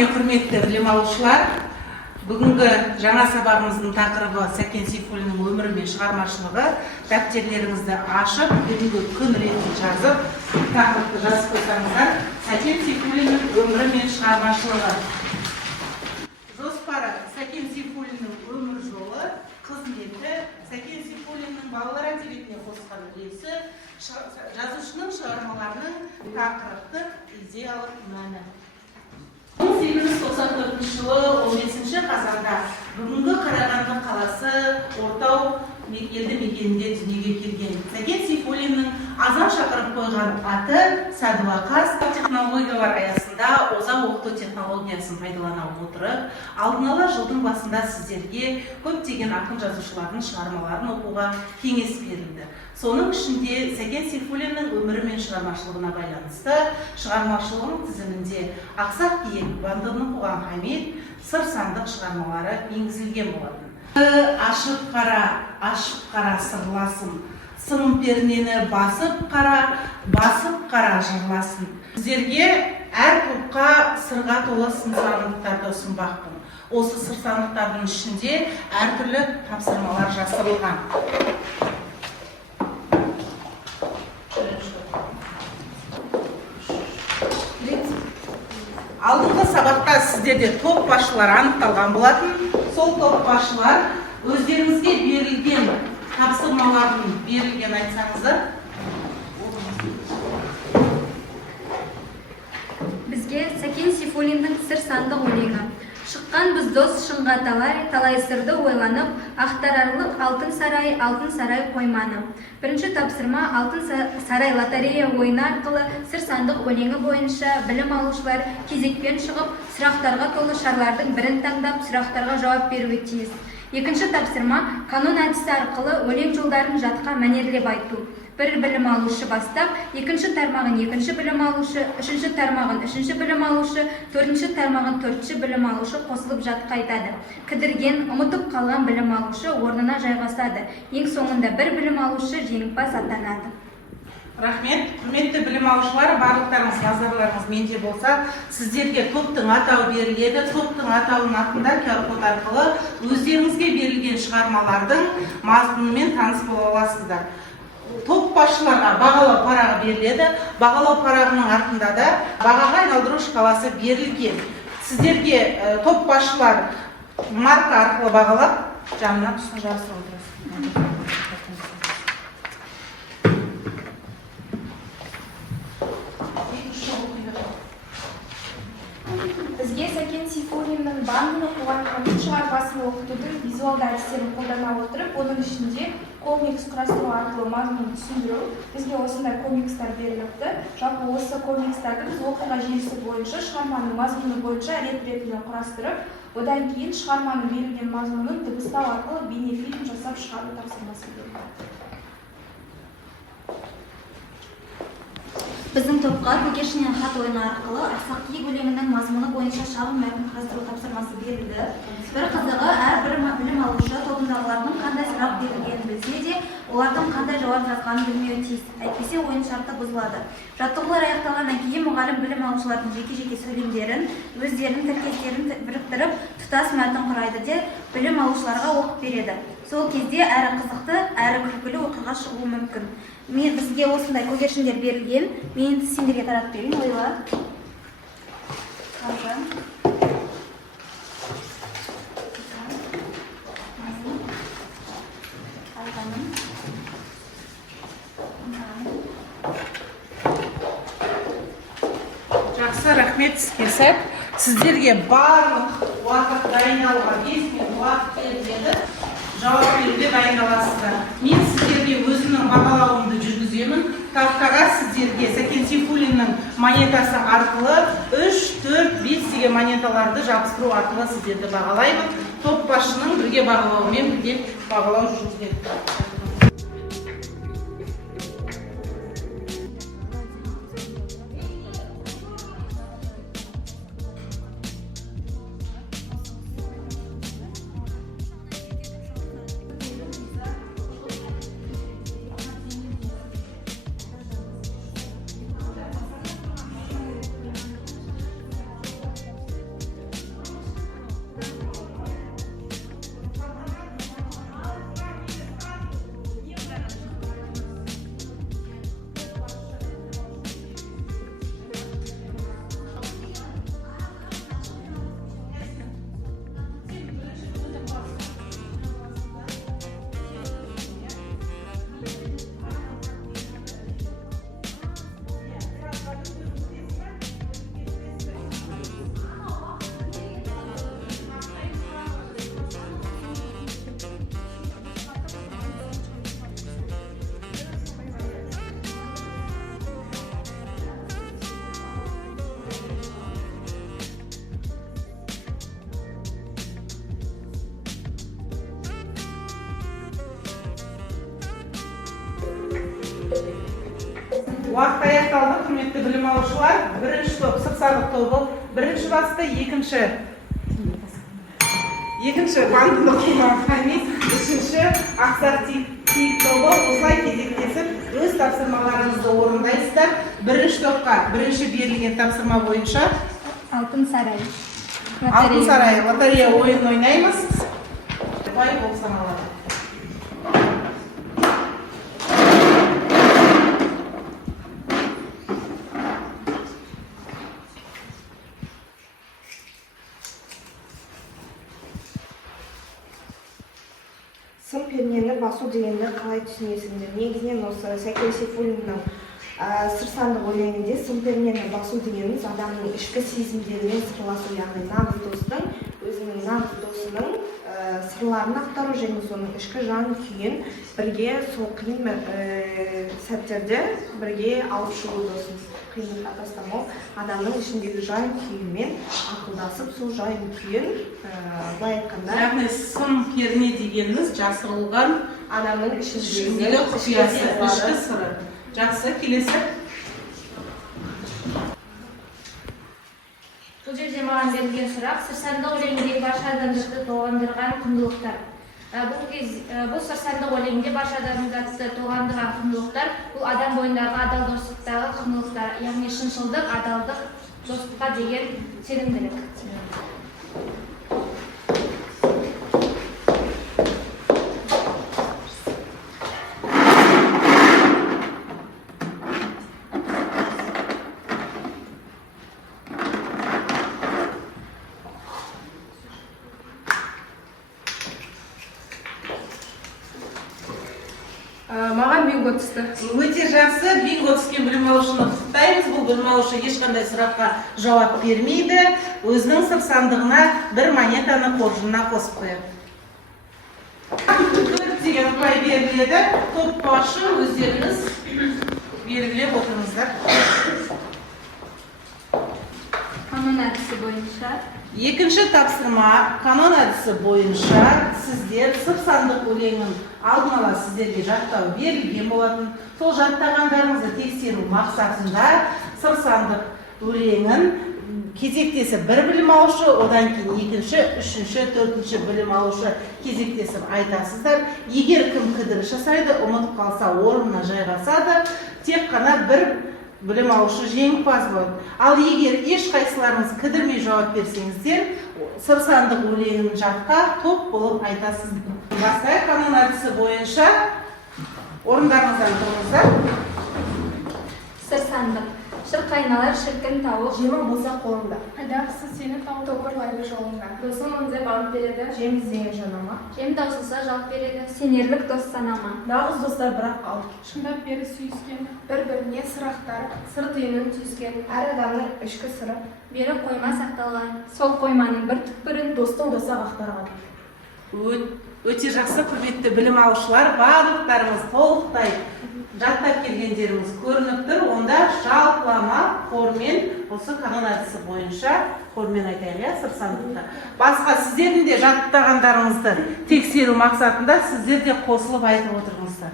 Құрметті білім алушылар, бүгінгі жаңа сабағымыздың тақырыбы Сәкен Сейфуллиннің өмірі мен шығармашылығы. Дәптерлеріңізді ашып, бүгінгі күн ретін жазып, тақырыпты жазып қойсаңыздар. Сәкен Сейфуллиннің өмірі мен шығармашылығы. Жоспары: Сәкен Сейфуллиннің өмір жолы, қызметі, Сәкен Сейфуллиннің балалар әдебиетіне қосқан үлесі, жазушының шығармаларының тақырыптық идеялық мәні. 1894 жылы 15 қазанда бүгінгі Қарағанды қаласы Ортау елді мекенінде дүниеге келген. Сәкен Сейфуллиннің азан шақырып қойған аты Сәдуақас. Технологиялар аясында оза оқыту технологиясын пайдалана отырып, алдын ала жылдың басында сіздерге көптеген ақын жазушылардың шығармаларын оқуға кеңес берілді. Соның ішінде Сәкен Сейфуллиннің өмірі мен шығармашылығына байланысты шығармашылығының тізімінде Ақсақ киік, Бандығының қуған Хамит, сыр сандық шығармалары енгізілген болатын. Ашып қара сырласын, сым пернені басып қара жырласын. Сіздерге әр топқа сырға толы сын сандықтарды ұсынбақпын. Осы сыр сандықтардың ішінде әртүрлі тапсырмалар жасырылған. Алдыңғы сабақта сіздерде топ басшылары анықталған болатын. Сол топ басшылар өздеріңізге берілген тапсырмалардың берілген айтсаңыздар. Бізге Сәкен Сейфуллиннің сыр сандық өлеңі. Шыққан біз дос шыңға талай сырды ойланып, ақтарарлық алтын сарай қойманы. Бірінші тапсырма алтын сарай лотерея ойыны арқылы сыр сандық өлеңі бойынша білім алушылар кезекпен шығып, сұрақтарға толы шарлардың бірін таңдап, сұрақтарға жауап беруі тиіс. Екінші тапсырма канон әдісі арқылы өлең жолдарын жатқа мәнерлеп айту. Бір білім алушы бастап, екінші тармағын екінші білім алушы, үшінші тармағын үшінші білім алушы, төртінші тармағын төртінші білім алушы қосылып жатқа айтады. Кідірген, ұмытып қалған білім алушы орнына жайғасады. Ең соңында бір білім алушы жеңімпаз атанады. Рахмет. Құрметті білім алушылар, барлықтарыңыз назарларыңыз менде болса, сіздерге топтың атауы беріледі. Топтың атауының артында QR-код арқылы өздеріңізге берілген шығармалардың мазмұнымен таныс бола аласыздар. Топ басшыларға бағалау парағы беріледі. Бағалау парағының артында да бағаға айналдыру шкаласы берілген. Сіздерге топ басшылар марка арқылы бағалап, жанына тұсын жарысып отырасыз. Бізге Сәкен Сейфуллиннің Бандығының қуған Хамит шығармасын оқытудың визуалды әдістерін қолдана отырып, оның ішінде комикс құрастыру арқылы мазмұнын түсіндіру. Бізге осындай комикстар беріліпті. Жалпы осы комикстарды біз оқиға желісі бойынша шығарманың мазмұны бойынша ретімен құрастырып, одан кейін шығарманың берілген мазмұнын дыбыстау арқылы бейнефильм жасап шығару тапсырмасы берілді. Біздің топқа көгершіннен хат ойыны арқылы Ақсақ киік өлеңінің мазмұны бойынша шағын мәтін құрастыру тапсырмасы берілді. Бір қызығы, әрбір білім алушы тобындағылардың қандай сұрақ берілгенін білсе де, олардың қандай жауап жазғанын білмеуі тиіс. Әйтпесе ойын шарты бұзылады. Жаттығулар аяқталғаннан кейін мұғалім білім алушылардың жеке сөйлемдерін, өздерінің тіркестерін біріктіріп, тұтас мәтін құрайды де білім алушыларға оқып береді. Сол кезде әрі қызықты, әрі күлкілі оқиға шығуы мүмкін. Бізге осындай көгершіндер берілген. Мен сендерге таратып берейін, ойла. Жақсы, рахмет сізге. Сіздерге барлық уақыт дайындалуға 5 минут уақыт беріледі. Жауап беруге дайындаласыздар. Мен сіздерге өзімнің бағалауымды жүргіземін. Тақтаға сіздерге Сәкен Сейфуллиннің монетасы арқылы 3, 4, 5 деген монеталарды жабыстыру арқылы сіздерді бағалаймын. Топ басшының бірге бағалауымен бірге бағалау жүргізіледі. Уақыт аяқталды, құрметті білім алушылар. Бірінші топ сырсандық тобы, бірінші басты, екінші бандылық құмар хамид, үшінші ақсақ тиік тобы осылай кезектесіп өз тапсырмаларыңызды орындайсыздар. Бірінші топқа бірінші берілген тапсырма бойынша Алтын сарай. алтын сарай лотерея ойын ойнаймыз. Бай болып саналады. Сын пернені басу дегенді қалай түсінесіңдер? Негізінен осы Сәкен Сейфуллиннің сырсандық өлеңінде сын пернені басу дегеніміз адамның ішкі сезімдерімен сырласу, яғни нағыз достың өзінің нағыз досының сырларын ақтару және соның ішкі жан күйін бірге сол қиын сәттерде бірге алып шығу досын. Қиындыққа тастамау, адамның ішіндегі жан күйімен ақылдасып, сол жан күйін былай айтқанда Яғни сын перне дегеніміз жасырылған адамның ішіндегі құпиясы, ішкі сыры. Жақсы, келесі. Бұл жерде маған берілген сұрақ сырсандық өлеңіндегі барша адамдарды толғандырған құндылықтар. Бұл сырсандық өлеңінде барша адамдарды толғандырған құндылықтар бұл адам бойындағы адал достықтағы құндылықтар, яғни шыншылдық, адалдық, достыққа деген сенімділік. маған бинго түсті. Өте жақсы, бинго түскен білім алушыны құттықтаймыз. Бұл білім алушы ешқандай сұраққа жауап бермейді. Өзінің сырсандығына бір монетаны қоржынына қосып қояды. 4 деген ұпай беріледі. Топ başı өздеріңіз белгілеп отырыңыздар. Канон әдісі бойынша. Екінші тапсырма канон әдісі бойынша сіздер сырсандық өлеңін алдын ала сіздерге жаттау берілген болатын. Сол жаттағандарыңызды тексеру мақсатында сырсандық өлеңін кезектесіп бір білім алушы, одан кейін екінші, үшінші, төртінші білім алушы кезектесіп айтасыздар. Егер кім кідіріс жасайды, ұмытып қалса, орнына жайғасады, тек қана бір білім алушы жеңімпаз болады. Ал егер ешқайсыларыңыз кідірмей жауап берсеңіздер, сырсандық өлеңін жатқа топ болып айтасыздар. Бастайық канон әдісі бойынша орындарыңыздан тұрыңыздар. Сырсандық. Шырқ айналар шіркін тауық. Жемі болса қолында. Қайдағысы сені тауып топырлайды жолыңда. Досың мұнзеп алып береді. Жем іздеген жанама. Жем таусылса жалт береді. Сенерлік дос санама. Нағыз достар бірақ қалып. Шындап бері сүйіскен. Бір-біріне сыр ақтарып, сыр түйінін түйіскен. Әр адамның ішкі сыры. Бері қойма сақталған. Сол қойманың бір түкпірін Достың досы ақтарған. Өте жақсы, құрметті білім алушылар, барлықтарыңыз толықтай жаттап келгендеріңіз көрініп тұр. Онда жалпылама қормен, осы канон әдісі бойынша қормен айтайық, сырсандықта. Басқа сіздердің де жаттағандарыңызды тексеру мақсатында сіздер де қосылып айтып отырыңыздар.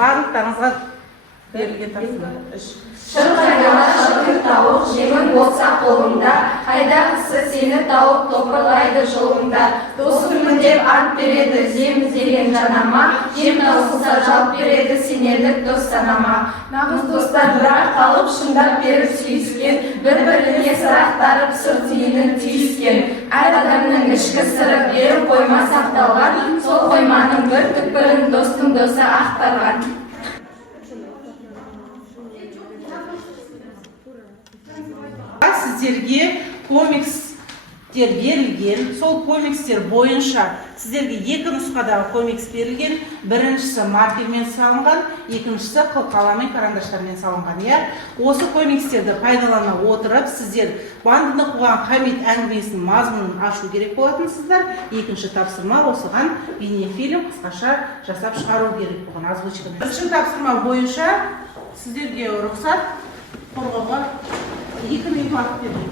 Барлықтарыңызға берілген тапсырма. Шырқ айналар шіркін тауық, жемін болса қолыңда, қайдағысы сені тауып топырлайды жолыңда. Достымын деп ант береді, жем іздеген жанама, жем таусылса жалт береді, сенерлік дос санама. Нағыз достар бірақ қалып шындап беріп сүйіскен, бір-біріне сыр ақтарып, сыр түйінін түйіскен. Әр адамның ішкі сыры беріп қойма сақталған, сол қойманың бір түкпірін достың досы ақтарған. Сіздерге комикстер берілген, сол комикстер бойынша сіздерге екі нұсқадағы комикс берілген. Біріншісі маркермен салынған, екіншісі қылқаламен, карандаштармен салынған. Осы комикстерді пайдалана отырып, сіздер бандыны қуған Хамид әңгімесінің мазмұнын ашу керек болатынсыздар. Екінші тапсырма осыған бейнефильм қысқаша жасап шығару керек болған озвучканы. Бірінші тапсырма бойынша сіздерге рұқсат қорғауға 2 минут уақыт беріледі.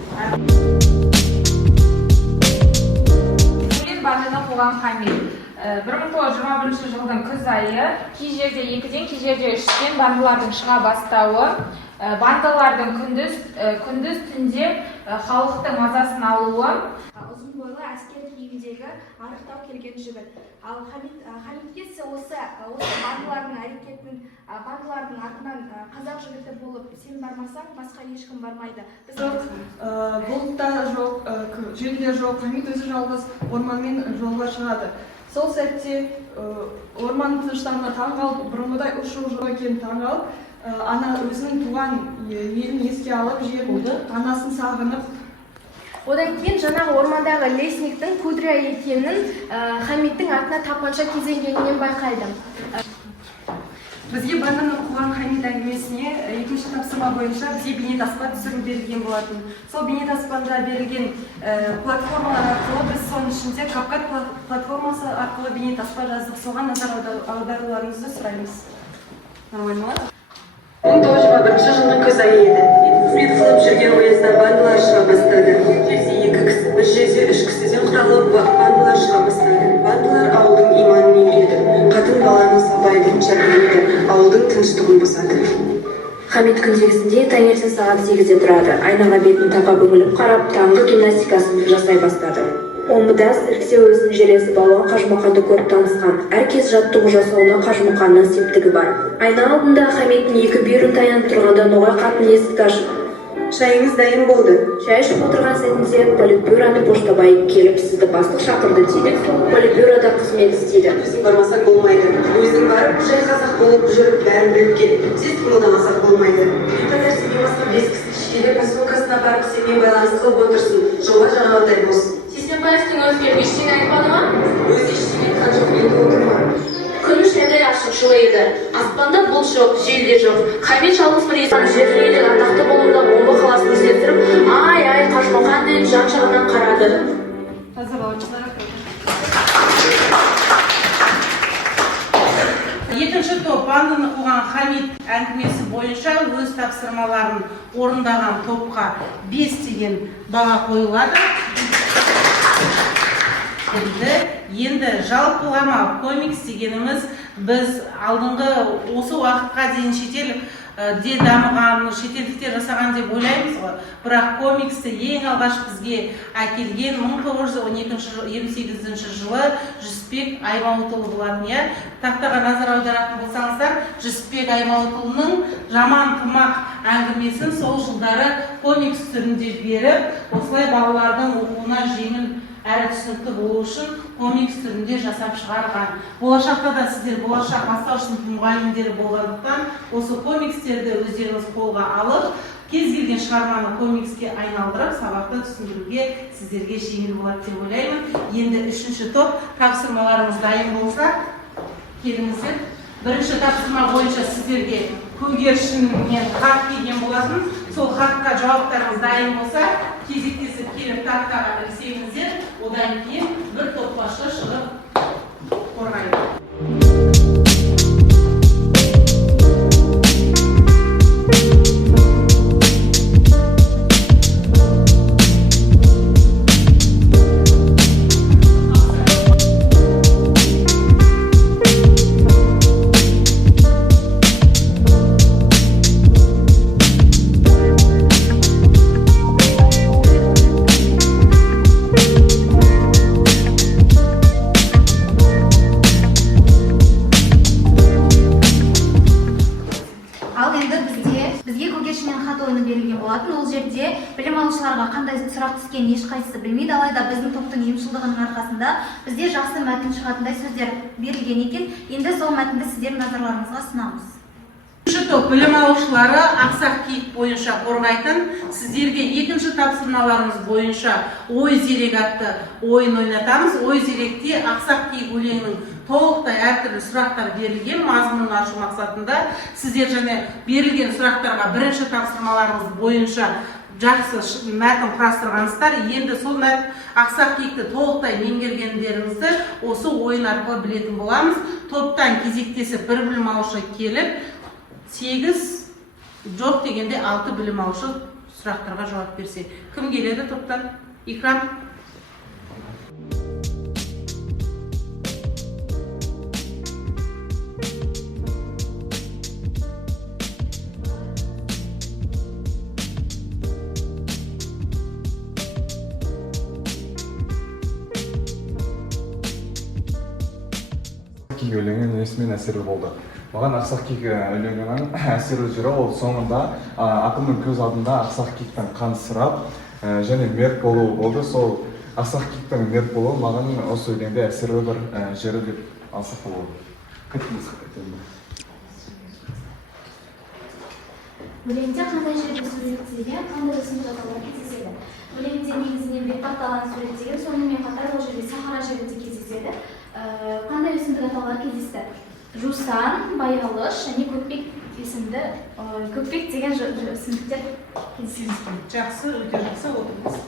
Бандыны қуған Хамид. 1921 жылдың күз айы кей жерде 2-ден кей жерде 3-тен бандалардың шыға бастауы, бандалардың күндіз түнде халықтың мазасын алуы. Ұзын бойлы әскер киімдегі арықтау келген жігіт. Ал Хамитке осы бандалардың әрекетін, бандалардың артынан қазақ жігіті болып сен бармасаң, басқа ешкім бармайды. Жоқ, бұлтта жоқ, желде жоқ, Хамит өзі жалғыз орманмен жолға шығады. Сол сәтте орман тыныштығына таң қалып, бұрынғыдай ұшу жоқ екенін таң қалып, ана өзінің туған елін еске алып, жерін, анасын сағынып. Одан кейін жаңағы ормандағы лесниктің Кудря екенін Хамиттің артына тапанша кезенгенінен байқайды. Бізге банданың қуған Хамит әңгімесіне екінші тапсырма бойынша бізге бейнетаспа түсіру берілген болатын. Сол бейнетаспада берілген платформалар арқылы біз соның ішінде CapCut платформасы арқылы бейнетаспа жаздық. Соған назар аударуларыңызды сұраймыз. Нормально ма? 1921 жылдың күз айы еді. Қызмет қылып жүрген ояздан бандалар шыға бастады. Жерде 2 кісі, бір жерде 3 кісіден құралып бандалар шыға бастады. Бандалар ауылдың иманын үйреді. Қатын баланы сабайды, шәрбелейді, ауылдың тыныштығын бұзады. Хамит күндегісінде таңертең сағат 8-де тұрады. Айнаға бетін тақап үңіліп қарап, таңғы гимнастикасын жасай бастады. Омбыда сілксе өзінің желесі балуан Қажымұқанды көріп танысқан. Әркез жаттығу жасауына Қажымұқанның септігі бар. Айна алдында Хамиттің 2 бүйірін таянып тұрғанда ноғай қатын есікті ашып: «Шайыңыз дайын болды». Шай ішіп отырған сәтінде политбюроны поштабай келіп, сізді бастық шақырды дейді. Политбюрода қызмет істейді. Өзің бармасақ болмайды. Өзің барып, жай қазақ болып жүріп, бәрін біліп кел. Сіз қимылдамасақ болмайды. Таңертеңнен бастап 5 кісі шиелі поселкасына барып сенімен байланыс қылып отырсын. Жолға жаңағыдай болсын. Сесенбаевтың өзі келіп ештеңе айтпады ма? Өзі ештеңе айтқан жоқ, енді отырма. Күн шайдай ашық жылы еді. Аспанда бұлт жоқ, жел де жоқ. Хамит жалғыз бір естіген жерлерден атақты болуында Омбы қаласын іздестіріп, ай Қажымұқан деп жан-жағынан қарады. Екінші топ банданы қуған Хамит әңгімесі бойынша өз тапсырмаларын орындаған топқа 5 деген баға қойылады. Енді жалпылама комикс дегеніміз біз алдыңғы осы уақытқа дейін шетелде дамыған, шетелдіктер жасаған деп ойлаймыз ғой. Бірақ комиксті ең алғаш бізге әкелген 1928 жылы Жүсіпбек Аймауытұлы болатын. Тақтаға назар аударатын болсаңыздар, Жүсіпбек Аймауытұлының Жаман тымақ әңгімесін сол жылдары комикс түрінде беріп, осылай балалардың оқуына жеңіл әрі түсінікті болу үшін комикс түрінде жасап шығарған. Болашақта да сіздер болашақ бастауыш сынып мұғалімдері болғандықтан осы комикстерді өздеріңіз қолға алып, кез келген шығарманы комикске айналдырып, сабақты түсіндіруге сіздерге жеңіл болады деп ойлаймын. Енді үшінші топ, тапсырмаларымыз дайын болса, келіңіздер. Бірінші тапсырма бойынша сіздерге көгершіннен хат келген болатын. Сол хатқа жауаптарыңыз дайын болса, кезектесіп келіп тақтаға ілсеңіздер, одан кейін бір топ басшы шығып қорғайды. Ол жерде білім алушыларға қандай сұрақ түскен ешқайсысы білмейді, алайда біздің топтың ұйымшылдығының арқасында бізде жақсы мәтін шығатындай сөздер берілген екен. Енді сол мәтінді сіздердің назарларыңызға ұсынамыз. Үшінші топ білім алушылары ақсақ киік бойынша қорғайтын, сіздерге екінші тапсырмаларымыз бойынша ой зерек атты ойын ойнатамыз. Ой зеректе ақсақ киік өлеңінің толықтай әртүрлі сұрақтар берілген, мазмұнын ашу мақсатында сіздер және берілген сұрақтарға бірінші тапсырмаларымыз бойынша жақсы мәтін құрастырғансыздар. Енді сол ақсақ киікті толықтай меңгергендеріңізді осы ойын арқылы білетін боламыз. Топтан кезектесіп бір білім алушы келіп, 8 жоқ дегенде 6 білім алушы сұрақтарға жауап берсе. Кім келеді топтан? Икрам. киік өлеңі несімен әсерлі болды. Маған ақсақ киік өлеңінің әсерлі жері ол соңында ақынның көз алдында ақсақ киіктің қан сұрап және мерт болуы болды. Сол ақсақ киіктің мерт болуы маған осы өлеңде әсерлі бір жері деп алсақ болады. өлеңде қандай жерде суреттелген, қандай өсімдік атаулар кездеседі? Өлеңде негізінен бетпақталған суреттелген, сонымен қатар ол жерде сахара жерінде кездеседі. Қандай өсімдік атаулар кездесті? Жусан, баялыш және көкпек есімді, көкпек деген өсімдіктер кездеседі. Жақсы, өте жақсы отырмыз.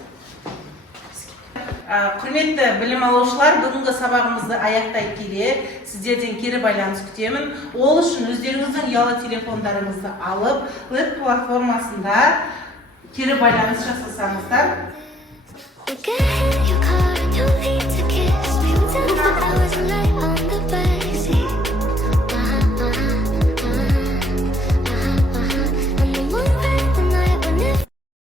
Құрметті білім алушылар, бүгінгі сабағымызды аяқтай келе, сіздерден кері байланыс күтемін. Ол үшін өздеріңіздің ұялы телефондарыңызды алып, веб платформасында кері байланыс жасасаңыздар.